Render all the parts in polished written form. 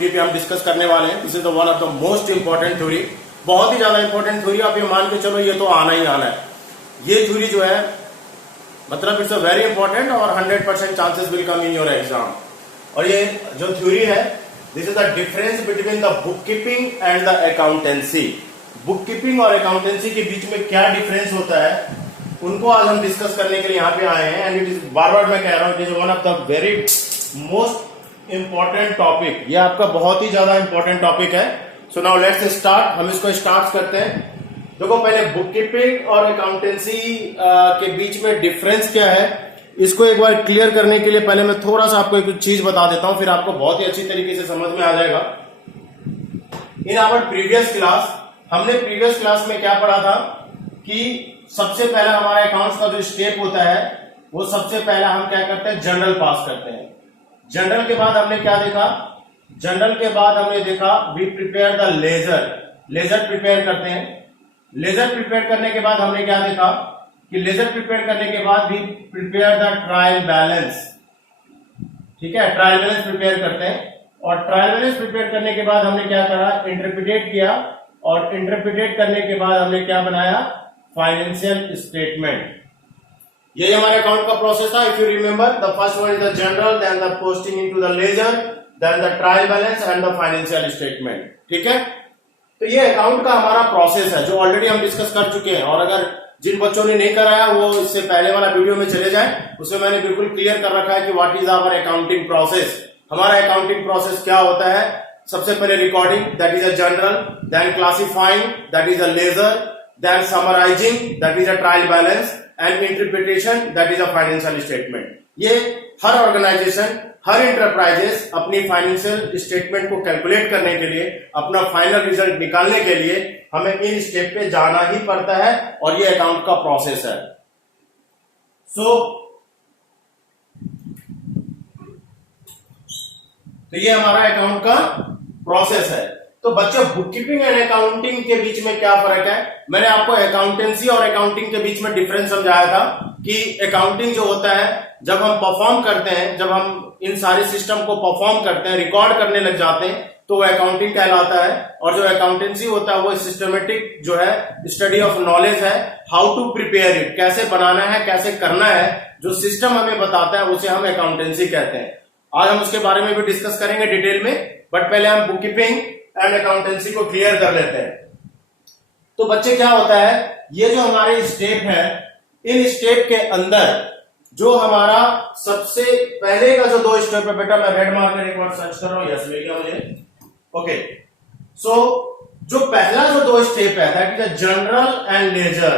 पे हम डिस्कस करने वाले हैं। This is the one of the most important theory, बहुत ही ज्यादा इंपॉर्टेंट थ्योरी। आप ये मान के चलो ये तो आना ही आना है। ये थ्योरी जो है मतलब इट्स अ वेरी इंपॉर्टेंट और 100% chances will come in your exam. और ये जो थ्योरी है, this is the difference between the book keeping and the accountancy. Book keeping और अकाउंटेंसी के बीच में क्या डिफरेंस होता है, उनको आज हम डिस्कस करने के लिए यहाँ पे आए हैं। एंड इट इज बार बार मैं कह रहा हूँ, it is one of the very most important topic. ये आपका बहुत ही ज्यादा इंपॉर्टेंट टॉपिक है। So now let's start. हम इसको स्टार्ट करते हैं। देखो, पहले बुक कीपिंग और अकाउंटेंसी के बीच में डिफरेंस क्या है, इसको एक बार क्लियर करने के लिए पहले मैं थोड़ा सा आपको एक चीज बता देता हूं, फिर आपको बहुत ही अच्छी तरीके से समझ में आ जाएगा। इन आवर प्रीवियस क्लास, हमने प्रीवियस क्लास में क्या पढ़ा था कि सबसे पहला हमारा अकाउंट्स का जो स्टेप होता है, वो सबसे पहला हम क्या करते हैं, जनरल पास करते हैं। जनरल के बाद हमने क्या देखा, जनरल के बाद हमने देखा we prepare the ledger. Ledger prepare करते हैं। लेजर प्रिपेयर करने के बाद हमने क्या देखा कि लेजर प्रिपेयर करने के बाद we prepare the trial balance. ठीक है, ट्रायल बैलेंस प्रिपेयर करते हैं। और ट्रायल बैलेंस प्रिपेयर करने के बाद हमने क्या करा, इंटरप्रिटेट किया। और इंटरप्रिटेट करने के बाद हमने क्या बनाया, फाइनेंशियल स्टेटमेंट। यही हमारे अकाउंट का प्रोसेस था। If you remember, the first one is the journal, then the posting into the ledger, then the trial balance and the financial statement. ठीक है, तो ये अकाउंट का हमारा प्रोसेस है जो ऑलरेडी हम डिस्कस कर चुके हैं। और अगर जिन बच्चों ने नहीं कराया वो इससे पहले वाला वीडियो में चले जाए, उसमें मैंने बिल्कुल क्लियर कर रखा है कि what is our accounting process. हमारा अकाउंटिंग प्रोसेस क्या होता है, सबसे पहले recording, that is a journal, then classifying, that is a ledger, then summarising, that is a trial balance, and interpretation, that is a financial statement. ये हर organisation, हर enterprises अपनी फाइनेंशियल स्टेटमेंट को कैलकुलेट करने के लिए, अपना फाइनल रिजल्ट निकालने के लिए हमें इन स्टेप पे जाना ही पड़ता है। और ये अकाउंट का प्रोसेस है। तो ये हमारा अकाउंट का प्रोसेस है। तो बच्चों, बुक कीपिंग एंड अकाउंटिंग के बीच में क्या फर्क है, मैंने आपको अकाउंटेंसी और अकाउंटिंग के बीच में डिफरेंस समझाया था कि अकाउंटिंग जो होता है, जब हम परफॉर्म करते हैं, जब हम इन सारे सिस्टम को परफॉर्म करते हैं, रिकॉर्ड करने लग जाते हैं, तो वो अकाउंटिंग कहलाता है। और जो अकाउंटेंसी होता है वो सिस्टमेटिक जो है स्टडी ऑफ नॉलेज है, हाउ टू प्रिपेयर इट, कैसे बनाना है, कैसे करना है, जो सिस्टम हमें बताता है उसे हम अकाउंटेंसी कहते हैं। आज हम उसके बारे में भी डिस्कस करेंगे डिटेल में, बट पहले हम बुक कीपिंग एंड अकाउंटेंसी को क्लियर कर लेते हैं। तो बच्चे, क्या होता है, ये जो हमारे स्टेप है, इन स्टेप के अंदर जो हमारा सबसे पहले का जो दो स्टेप है, बेटा मैं रेड मार्कर एक बार सर्च कर रहा हूं, यस मिल गया मुझे। ओके, सो जो पहला जो दो स्टेप है, that is a journal and ledger.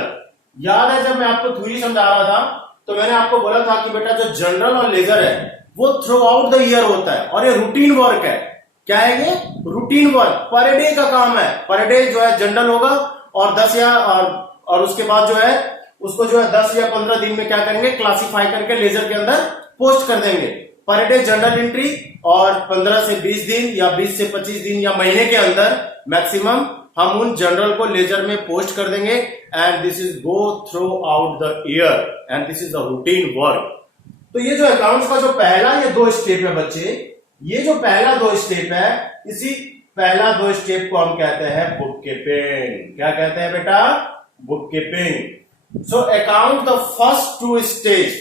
याद है जब मैं आपको थ्योरी समझा रहा था तो मैंने आपको बोला था कि बेटा जो जनरल और लेजर है वो थ्रू आउट द ईयर होता है और ये रूटीन वर्क है। क्या है ये? रूटीन वर्क, पर डे का काम है। पर डे जो है जनरल होगा और 10 या और उसके बाद जो है उसको जो है 10 या 15 दिन में क्या करेंगे, क्लासिफाई करके लेजर के अंदर पोस्ट कर देंगे। पर डे जनरल एंट्री, और 15 से 20 दिन या 20 से 25 दिन या महीने के अंदर मैक्सिमम हम उन जनरल को लेजर में पोस्ट कर देंगे। And this is go through out the year and this is the routine work. तो ये जो अकाउंट्स का जो पहला ये दो स्टेप है बच्चे, ये जो पहला दो स्टेप है, इसी पहला दो स्टेप को हम कहते हैं बुक कीपिंग। क्या कहते हैं बेटा? Book keeping. So account the first two stage,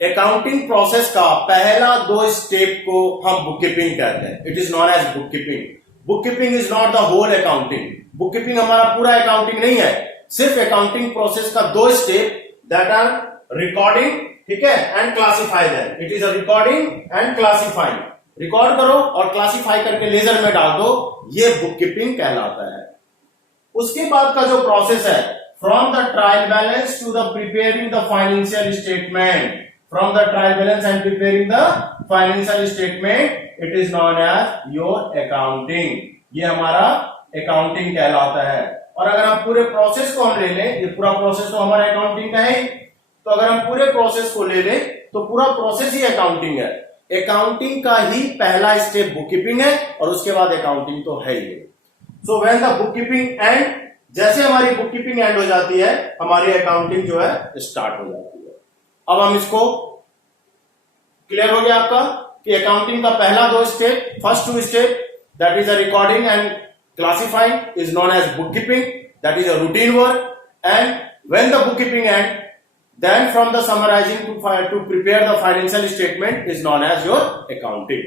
accounting process का पहला दो स्टेप को हम बुक कीपिंग कहते हैं। It is known as book keeping. Book keeping is not the whole accounting. Book keeping हमारा पूरा अकाउंटिंग नहीं है, सिर्फ अकाउंटिंग प्रोसेस का दो स्टेप, दैट आर रिकॉर्डिंग, ठीक है, and classify that. It is a recording and classifying. Record करो और क्लासिफाई करके लेजर में डाल दो, ये बुक कीपिंग कहलाता है। उसके बाद का जो प्रोसेस है, from the trial balance to the preparing the financial statement, from the trial balance and preparing the financial statement, it is known as your accounting. ये हमारा अकाउंटिंग कहलाता है। और अगर हम पूरे प्रोसेस को हम ले लें, ये पूरा प्रोसेस तो हमारा अकाउंटिंग का है, तो अगर हम पूरे प्रोसेस को ले लें तो पूरा प्रोसेस ही अकाउंटिंग है। अकाउंटिंग का ही पहला स्टेप बुक कीपिंग है और उसके बाद अकाउंटिंग तो है ही। So when the book keeping end, जैसे हमारी बुक कीपिंग एंड हो जाती है, हमारी अकाउंटिंग जो है स्टार्ट हो जाती है। अब हम इसको, क्लियर हो गया आपका कि अकाउंटिंग का पहला दो step, first two step, that is a recording and classifying is known as book keeping, that is a routine work, and when the book keeping and then from the summarizing to prepare the financial statement is known as your accounting.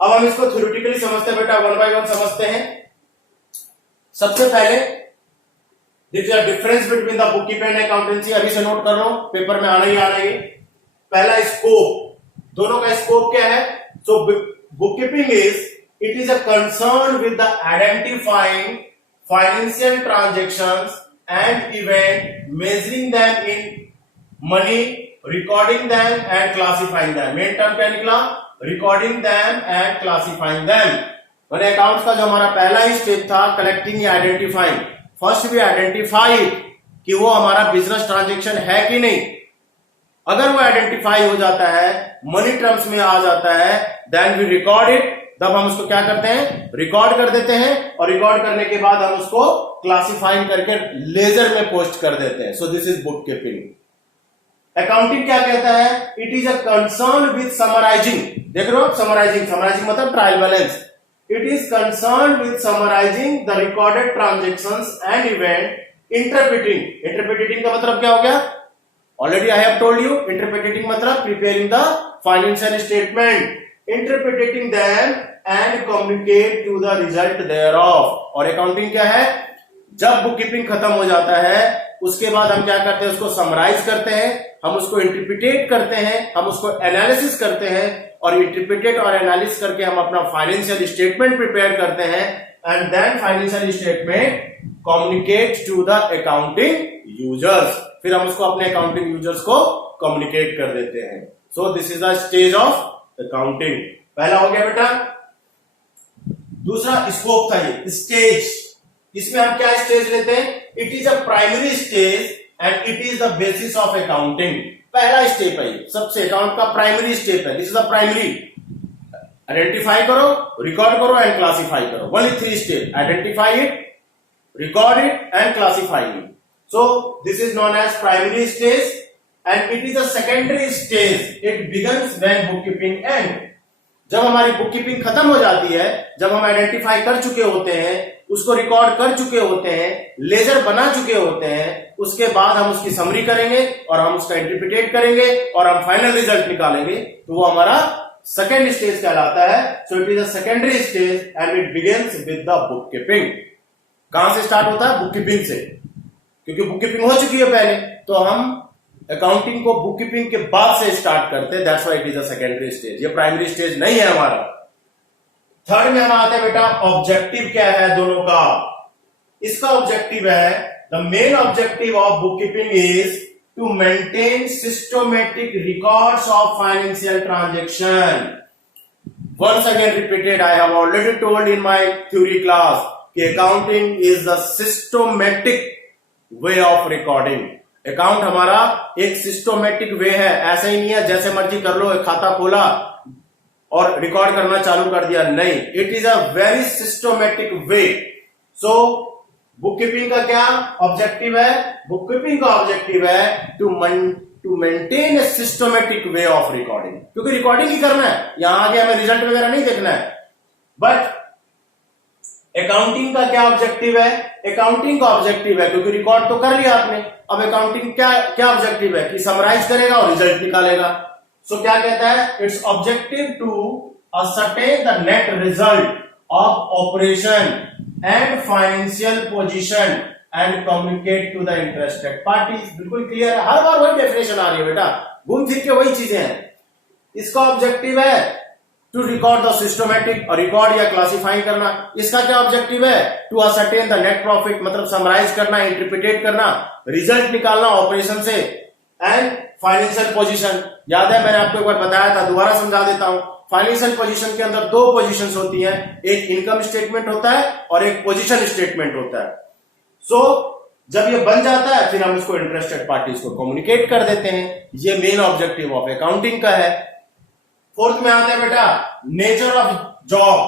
अब हम इसको theoretically समझते हैं बेटा, one by one समझते हैं। सबसे पहले this is difference between the book keeping and accountancy, अभी से नोट कर लो, पेपर में आना ही आ रही है। पहला स्कोप, दोनों का स्कोप क्या है? So book keeping it is a concern with the identifying financial transactions and event, measuring them in money, recording them and classifying them. Main term क्या निकला? Recording them and classifying them. मैंने accounts का जो हमारा पहला ही step था, collecting या identifying, first we identify कि वो हमारा बिजनेस ट्रांजेक्शन है कि नहीं। अगर वो आइडेंटिफाई हो जाता है, मनी टर्म्स में आ जाता है, देन वी रिकॉर्ड इट, तब हम उसको क्या करते हैं? रिकॉर्ड कर देते हैं, और रिकॉर्ड करने के बाद हम उसको क्लासिफाइंग करके लेजर में पोस्ट कर देते हैं। So this is book keeping. Accounting क्या कहता है? It is a concern with summarising, देख रहे हो, समराइजिंग मतलब trial balance. It is concern with summarising the recorded transactions and event, interpreting का मतलब क्या हो गया? Already I have told you, interpreting मतलब preparing the financial statement, interpreting them and communicate to the result thereof. और accounting क्या है? जब बुक कीपिंग खत्म हो जाता है, उसके बाद हम क्या करते हैं? उसको समराइज करते हैं, हम उसको इंटरप्रिटेट करते हैं, हम उसको एनालिसिस करते हैं, और इंटरप्रिटेट और एनालिसिस करके हम अपना फाइनेंशियल स्टेटमेंट प्रिपेयर करते हैं, and then financial statement communicate to the accounting users, फिर हम उसको अपने अकाउंटिंग यूजर्स को कम्युनिकेट कर देते हैं। So this is the stage of accounting. पहला हो गया बेटा। दूसरा स्कोप था ये स्टेज, इसमें हम क्या स्टेज लेते हैं? It is a primary stage and it is the basis of accounting. पहला स्टेप है सबसे, अकाउंट का प्राइमरी स्टेप है, this is the primary. Identify करो, रिकॉर्ड करो एंड क्लासिफाई करो, only 3 step, identify it, record it and classify it. So this is known as primary stage and it is a secondary stage. It begins when bookkeeping ends. जब हमारी bookkeeping खत्म हो जाती है, जब हम आइडेंटिफाई कर चुके होते हैं, उसको रिकॉर्ड कर चुके होते हैं, लेजर बना चुके होते हैं, उसके बाद हम उसकी समरी करेंगे और हम उसका इंटरप्रिटेट करेंगे और हम फाइनल रिजल्ट निकालेंगे, तो वो हमारा सेकेंड स्टेज कहलाता है। So it is a secondary stage and it begins with the bookkeeping. कहां से स्टार्ट होता है? बुककीपिंग से, क्योंकि बुककीपिंग हो चुकी है पहले, तो हम अकाउंटिंग को बुककीपिंग के बाद से स्टार्ट करते हैं, that's why it is a secondary stage, ये प्राइमरी स्टेज नहीं है हमारा। थर्ड में हम आते हैं बेटा, ऑब्जेक्टिव क्या है दोनों का। इसका ऑब्जेक्टिव है, the main objective of bookkeeping is to maintain systematic records of financial transaction. Once again repeated, I have already told in my theory class कि accounting is the systematic way of recording. Account हमारा एक सिस्टोमेटिक वे है, ऐसा ही नहीं है जैसे मर्जी कर लो, एक खाता खोला और रिकॉर्ड करना चालू कर दिया, नहीं, it is a very systematic way. So bookkeeping का क्या ऑब्जेक्टिव है? बुककीपिंग का ऑब्जेक्टिव है to maintain a systematic way of recording, क्योंकि रिकॉर्डिंग ही करना है, यहां आगे हमें रिजल्ट वगैरह नहीं देखना है। बट अकाउंटिंग का क्या ऑब्जेक्टिव है? अकाउंटिंग का ऑब्जेक्टिव है, क्योंकि रिकॉर्ड तो कर लिया आपने, अब अकाउंटिंग क्या ऑब्जेक्टिव है कि समराइज करेगा और रिजल्ट निकालेगा। सो क्या कहता है? It's objective to ascertain the net result of operation and financial position and communicate to the interested parties. बिल्कुल क्लियर है, हर बार वही डेफिनेशन आ रही है बेटा, घूम फिर के वही चीजें हैं। इसका ऑब्जेक्टिव है टू रिकॉर्ड द सिस्टमैटिक, और रिकॉर्ड या क्लासिफाई करना। इसका क्या ऑब्जेक्टिव है? To ascertain the net profit, मतलब समराइज करना, इंटरप्रिटेट करना, रिजल्ट निकालना ऑपरेशन से, एंड फाइनेंशियल पोजीशन। याद है मैंने आपको एक बार बताया था, दोबारा समझा देता हूं। फाइनेंशियल पोजीशन के अंदर 2 पोजीशंस होती हैं, एक इनकम स्टेटमेंट होता है और एक पोजीशन स्टेटमेंट होता है। सो जब ये बन जाता है, फिर हम उसको इंटरेस्टेड पार्टीज को कम्युनिकेट कर देते हैं। ये मेन ऑब्जेक्टिव ऑफ अकाउंटिंग का है। फोर्थ में आते हैं बेटा, नेचर ऑफ जॉब।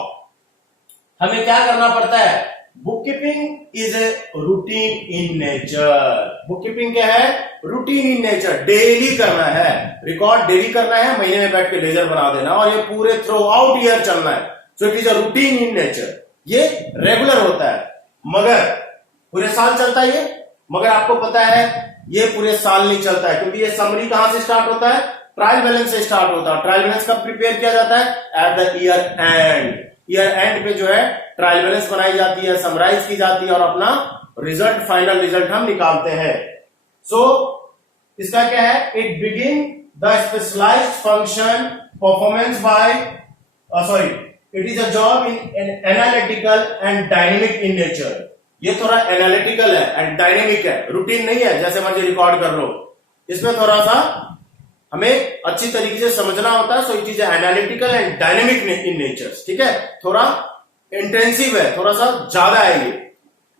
हमें क्या करना पड़ता है? Book keeping is a routine in nature. Book keeping क्या है? रूटीन इन नेचर, डेली करना है, रिकॉर्ड डेली करना है, महीने में बैठ के लेजर बना देना और ये पूरे थ्रू आउट ईयर चलना है। So it is a routine in nature, ये रेगुलर होता है। मगर पूरे साल चलता है ये, मगर आपको पता है ये पूरे साल नहीं चलता है, क्योंकि ये समरी कहां से स्टार्ट होता है? ट्रायल बैलेंस से स्टार्ट होता है। ट्रायल बैलेंस कब प्रिपेयर किया जाता है? At the year and. Year and पे जो है ट्रायल बैलेंस बनाई जाती है, समराइज की जाती है और अपना रिजल्ट, फाइनल रिजल्ट हम निकालते हैं। सो इसका क्या है? It begin the specialised function performance by it is a job in analytical and dynamic in nature. ये थोड़ा एनालिटिकल है एंड डायनेमिक है, रूटीन नहीं है जैसे मर्जी रिकॉर्ड कर लो। इसमें थोड़ा सा हमें अच्छी तरीके से समझना होता है। So it is analytical and dynamic in nature, ठीक है, थोड़ा इंटेंसिव है, थोड़ा सा ज्यादा है ये।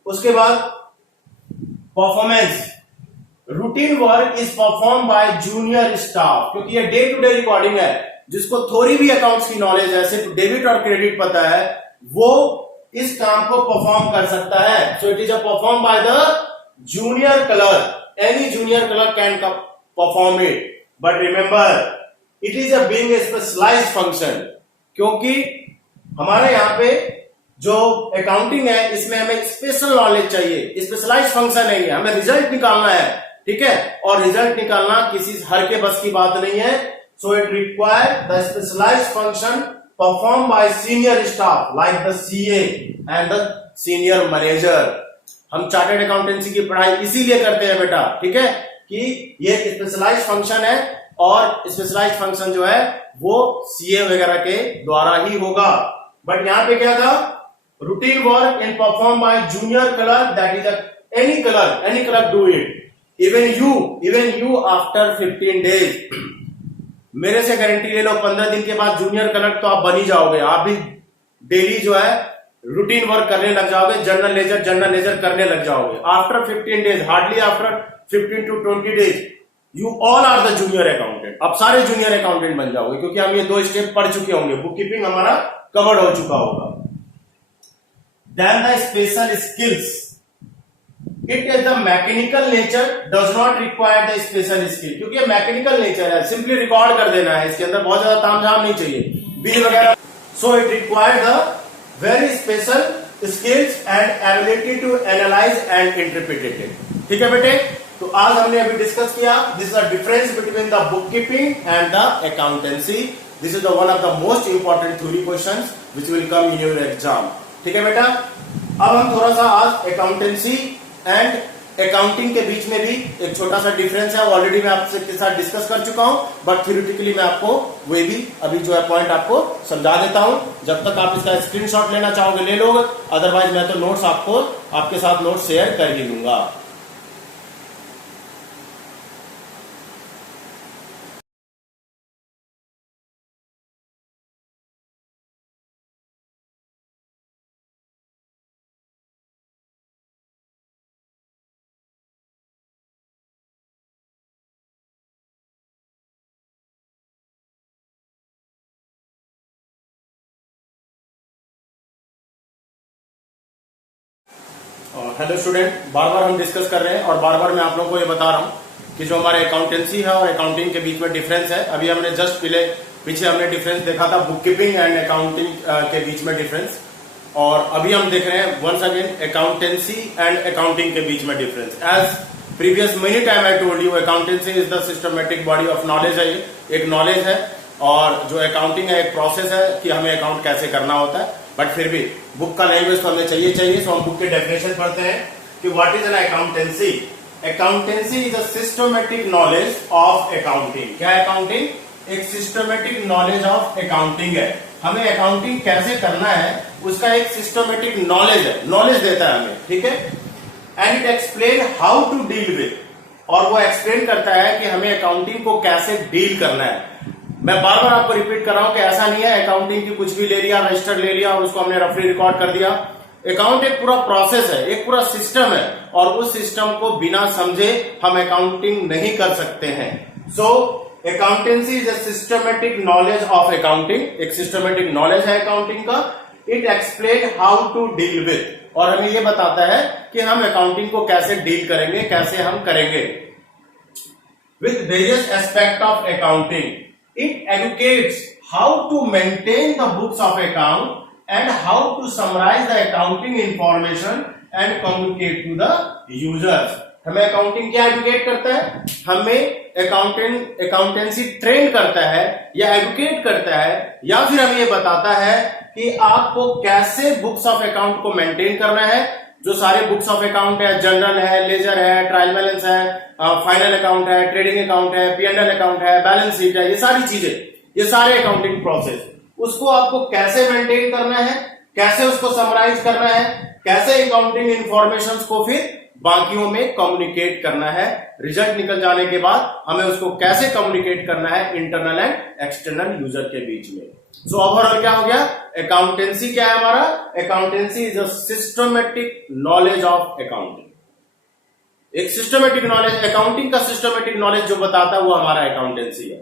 उसके बाद performance, routine work is perform by junior staff, क्योंकि ये डे टू डे रिकॉर्डिंग है। जिसको थोड़ी भी अकाउंट्स की नॉलेज है, सिर्फ डेबिट और क्रेडिट पता है, वो इस काम को परफॉर्म कर सकता है। So it is a perform by the junior clerk, any junior clerk can perform it, but remember it is a being a specialised function, क्योंकि हमारे यहाँ पे जो अकाउंटिंग है इसमें हमें स्पेशल नॉलेज चाहिए, स्पेशलाइज्ड फंक्शन है ये, हमें रिजल्ट निकालना है, ठीक है, और रिजल्ट निकालना किसी हर के बस की बात नहीं है। So it require the specialised function perform by senior staff like the CA and the senior manager. हम चार्टर्ड अकाउंटेंसी की पढ़ाई इसीलिए करते हैं बेटा, ठीक है, कि ये स्पेशलाइज्ड फंक्शन है और स्पेशलाइज्ड फंक्शन जो है वो सीए वगैरह के द्वारा ही होगा। बट यहां पे क्या था? Routine work in perform by junior clerk, that is any clerk do it, even you after 15 days. मेरे से गारंटी ले लो 15 दिन के बाद जूनियर क्लर्क तो आप बन ही जाओगे। आप भी डेली जो है रूटीन वर्क करने लग जाओगे, जर्नल लेजर करने लग जाओगे। After 15 days, hardly after 15 to 20 days, you all are the junior accountant। अब सारे जूनियर अकाउंटेंट बन जाओगे, क्योंकि हम ये 2 स्टेप पढ़ चुके होंगे, बुक कीपिंग हमारा कवर्ड हो चुका होगा। Then the special skills, it is the mechanical nature does not require the special skill, क्योंकि ये मैकेनिकल नेचर है, सिंपली रिकॉर्ड कर देना है, इसके अंदर बहुत ज्यादा तामझाम नहीं चाहिए, बिल वगैरह। So it require the very special skills and ability to analyse and interpret it. ठीक है बेटे, तो आज हमने अभी डिस्कस किया this is the difference between the book keeping and the accountancy. This is the one of the most important theory questions which will come in your exam. ठीक है बेटा, अब हम थोड़ा सा आज अकाउंटेंसी एंड अकाउंटिंग के बीच में भी एक छोटा सा डिफरेंस है, ऑलरेडी मैं आपसे के साथ डिस्कस कर चुका हूं, बट थ्योरेटिकली मैं आपको वे भी अभी जो है पॉइंट आपको समझा देता हूं। जब तक आप इसका स्क्रीनशॉट लेना चाहोगे ले लो, अदरवाइज मैं तो नोट्स आपके साथ नोट्स शेयर कर ही लूंगा। हेलो स्टूडेंट, बार बार हम डिस्कस कर रहे हैं और बार बार मैं आप लोगों को ये बता रहा हूं कि जो हमारे अकाउंटेंसी है और अकाउंटिंग के बीच में डिफरेंस है। अभी हमने जस्ट पीछे हमने डिफरेंस देखा था बुक कीपिंग एंड अकाउंटिंग के बीच में डिफरेंस, और अभी हम देख रहे हैं once again accountancy and accounting के बीच में difference. As previous many time I told you, accountancy is the systematic body of knowledge है, एक नॉलेज है, और जो अकाउंटिंग है एक प्रोसेस है कि हमें अकाउंट कैसे करना होता है। बट फिर भी बुक का लैंग्वेज तो हमें चाहिए, सो हम बुक के डेफिनेशन पढ़ते हैं कि what is an accountancy. Accountancy is a systematic knowledge of accounting. क्या है अकाउंटिंग? एक सिस्टमेटिक नॉलेज ऑफ अकाउंटिंग है। हमें अकाउंटिंग कैसे करना है उसका एक सिस्टमेटिक नॉलेज है, नॉलेज देता है हमें, ठीक है। And it explain how to deal with, और वो एक्सप्लेन करता है कि हमें अकाउंटिंग को कैसे डील करना है। मैं बार बार आपको रिपीट कर रहा हूं कि ऐसा नहीं है अकाउंटिंग की कुछ भी ले लिया, रजिस्टर ले लिया और उसको हमने रफली रिकॉर्ड कर दिया। अकाउंट एक पूरा प्रोसेस है, एक पूरा सिस्टम है, और उस सिस्टम को बिना समझे हम अकाउंटिंग नहीं कर सकते हैं। So accountancy is a systematic knowledge of accounting, एक सिस्टमेटिक नॉलेज है अकाउंटिंग का। It explain how to deal with, और हमें ये बताता है कि हम अकाउंटिंग को कैसे डील करेंगे, कैसे हम करेंगे। With various aspect of accounting, it educates how to maintain the books of account and how to summarize the accounting information and communicate to the users। हमें अकाउंटिंग क्या एडुकेट करता है? हमें अकाउंटेंसी ट्रेन करता है या एडुकेट करता है, या फिर हमें ये बताता है कि आपको कैसे बुक्स ऑफ अकाउंट को मेंटेन करना है। जो सारे बुक्स ऑफ अकाउंट है, जनरल है, लेजर है, ट्रायल बैलेंस है, फाइनल अकाउंट है, ट्रेडिंग अकाउंट है, P&L अकाउंट है, बैलेंस शीट है, ये सारी चीजें, ये सारे अकाउंटिंग प्रोसेस, उसको आपको कैसे मेंटेन करना है, कैसे उसको समराइज करना है, कैसे अकाउंटिंग इंफॉर्मेशंस को फिर बाकियों में कम्युनिकेट करना है। रिजल्ट निकल जाने के बाद हमें उसको कैसे कम्युनिकेट करना है इंटरनल एंड एक्सटर्नल यूजर के बीच में। सो ओवरऑल क्या हो गया? अकाउंटेंसी क्या है हमारा? Accountancy is a systematic knowledge of accounting. एक सिस्टमेटिक नॉलेज, अकाउंटिंग का सिस्टमेटिक नॉलेज जो बताता है वो हमारा अकाउंटेंसी है।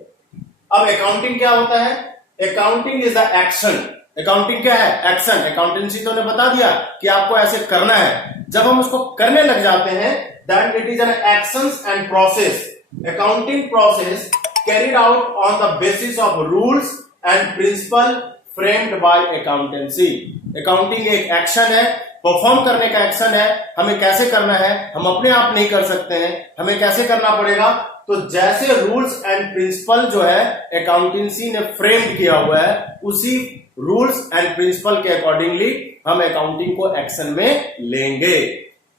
अब अकाउंटिंग क्या होता है? Accounting is the action. Accounting क्या है? एक्शन। अकाउंटेंसी तो ने बता दिया कि आपको ऐसे करना है। जब हम उसको करने लग जाते हैं, then it is an actions and process. Accounting process carried out on the basis of rules and principle framed by accountancy. Accounting एक एक्शन है, परफॉर्म करने का एक्शन है। हमें कैसे करना है? हम अपने आप नहीं कर सकते हैं, हमें कैसे करना पड़ेगा? तो जैसे रूल्स एंड प्रिंसिपल जो है अकाउंटेंसी ने फ्रेम किया हुआ है, उसी रूल्स एंड प्रिंसिपल के अकॉर्डिंगली हम अकाउंटिंग को एक्शन में लेंगे।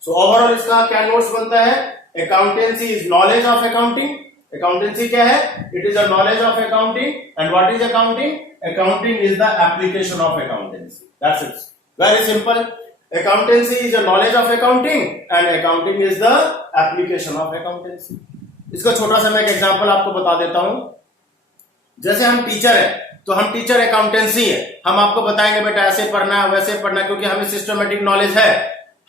सो ओवरऑल इसका क्या नोट्स बनता है? Accountancy is knowledge of accounting. Accountancy क्या है? It is a knowledge of accounting. And what is accounting? Accounting is the application of accountancy. That's it, very simple. Accountancy is a knowledge of accounting and accounting is the application of accountancy। इसका छोटा सा मैं एक example आपको बता देता हूं। जैसे हम टीचर है, तो हम टीचर अकाउंटेंसी है, हम आपको बताएंगे बेटा ऐसे पढ़ना है, वैसे पढ़ना है, क्योंकि हमें सिस्टमेटिक नॉलेज है।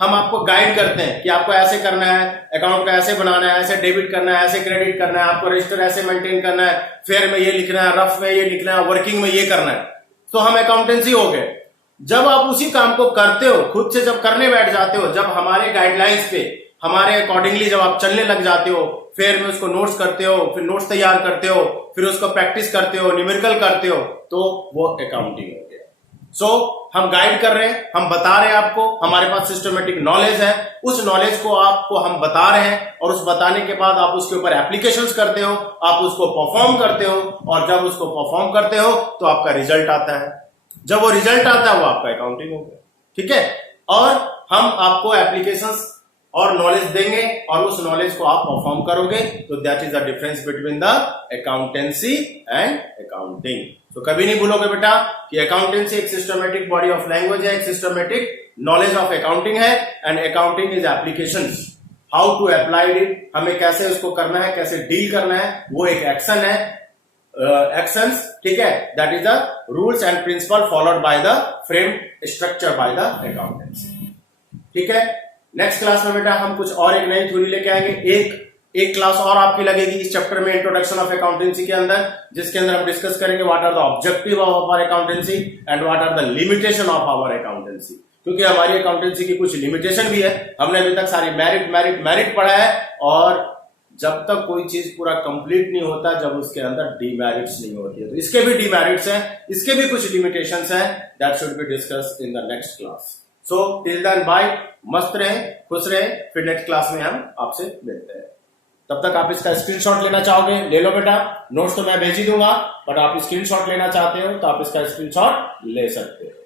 हम आपको गाइड करते हैं कि आपको ऐसे करना है, अकाउंट का ऐसे बनाना है, ऐसे डेबिट करना है, ऐसे क्रेडिट करना है, आपको रजिस्टर ऐसे मेंटेन करना है, फेयर में ये लिखना है, रफ में ये लिखना है, वर्किंग में ये करना है। तो हम अकाउंटेंसी हो गए। जब आप उसी काम को करते हो, खुद से जब करने बैठ जाते हो, जब हमारे गाइडलाइंस पे, हमारे अकॉर्डिंगली जब आप चलने लग जाते हो, फेयर में उसको नोट्स करते हो, फिर नोट्स तैयार करते हो, फिर उसको प्रैक्टिस करते हो, न्यूमेरिकल करते हो, तो वो अकाउंटिंग हो गया। सो हम गाइड कर रहे हैं, हम बता रहे हैं आपको, हमारे पास सिस्टमेटिक नॉलेज है, उस नॉलेज को आपको हम बता रहे हैं, और उस बताने के बाद आप उसके ऊपर एप्लीकेशंस करते हो, आप उसको परफॉर्म करते हो, और जब उसको परफॉर्म करते हो तो आपका रिजल्ट आता है। जब वो रिजल्ट आता है वो आपका अकाउंटिंग हो गया, ठीक है। और हम आपको एप्लीकेशंस और नॉलेज देंगे और उस नॉलेज को आप परफॉर्म करोगे, तो that is the difference between the accountancy and accounting. तो कभी नहीं भूलोगे बेटा कि अकाउंटेंसी एक सिस्टमेटिक बॉडी ऑफ लैंग्वेज है, एक सिस्टमेटिक नॉलेज ऑफ अकाउंटिंग है, and accounting is applications, how to apply it, हमें कैसे उसको करना है, कैसे डील करना है, वो एक एक्शन है, एक्शंस, ठीक है। That is the rules and principle followed by the frame structure by the accountancy, ठीक है। नेक्स्ट क्लास में बेटा हम कुछ और एक नई थ्योरी लेके आएंगे। एक क्लास और आपकी लगेगी इस चैप्टर में, इंट्रोडक्शन ऑफ अकाउंटेंसी के अंदर, जिसके अंदर हम डिस्कस करेंगे what are the objective of our accountancy and what are the limitation of our accountancy. क्योंकि हमारी अकाउंटेंसी की कुछ लिमिटेशन भी है। हमने अभी तक सारी मेरिट पढ़ा है, और जब तक कोई चीज पूरा कंप्लीट नहीं होता, जब उसके अंदर डीमेरिट्स नहीं होती है, तो इसके भी डीमेरिट्स हैं, इसके भी कुछ लिमिटेशंस हैं, that should be discussed in the next class. So till then bye, मस्त रहे, खुश रहे, फिर नेक्स्ट क्लास में हम आपसे मिलते हैं। तब तक आप इसका स्क्रीनशॉट लेना चाहोगे, ले लो बेटा, नोट्स तो मैं भेज ही दूंगा, बट आप स्क्रीनशॉट लेना चाहते हो तो आप इसका स्क्रीनशॉट ले सकते हो।